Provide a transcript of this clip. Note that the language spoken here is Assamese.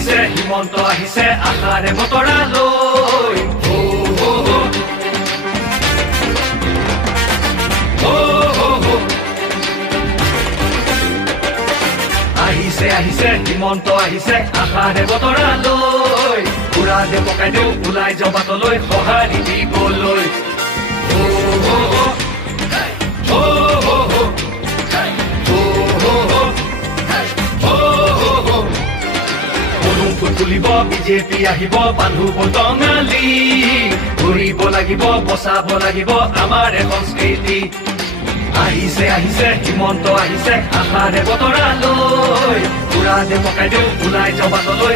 আহিছে হিমন্ত আহিছে আশাৰে বতৰা লৈ আহিছে আহিছে হিমন্ত আহিছে আশাৰে বতৰা লৈ পুৰা দে পকাই দিওঁ ওলাই যাওঁ বাটলৈ সঁহাৰি দিবলৈ তুলিব বিজেপি আহিব বান্ধু বটঙালী ঘূৰিব লাগিব বচাব লাগিব আমাৰ সংস্কৃতি আহিছে আহিছে হিমন্ত আহিছে আশাৰে বতৰা লৈ পুৰা দে পকাই দিওঁ ওলাই যাওঁ বাটলৈ